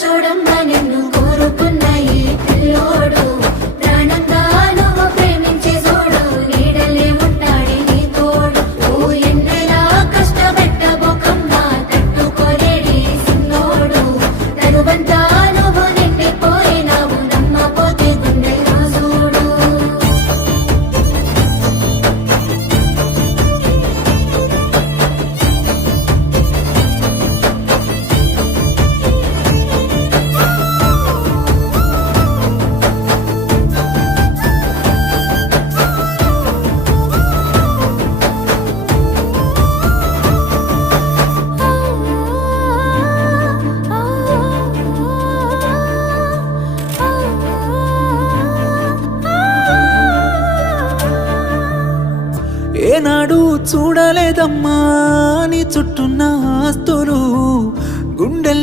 చూడమ్మా నిన్ను కోరుకున్న ఈ పిల్లోడు ప్రాణంగా నువ్వు ప్రేమించే చూడు నీడలే ఉంటాడే నీ తోడు ఓ ఎన్నెలా కష్టపెట్టబోకమ్మా తట్టుకోలేడి సిన్నోడు తనువంతా నువ్వు నిండిపోయినావు నమ్మపోతే గుండెల్లో చూడు ఏనాడు చూడలేదమ్మా నీ చుట్టూన్న ఆస్తులు గుండెల్లో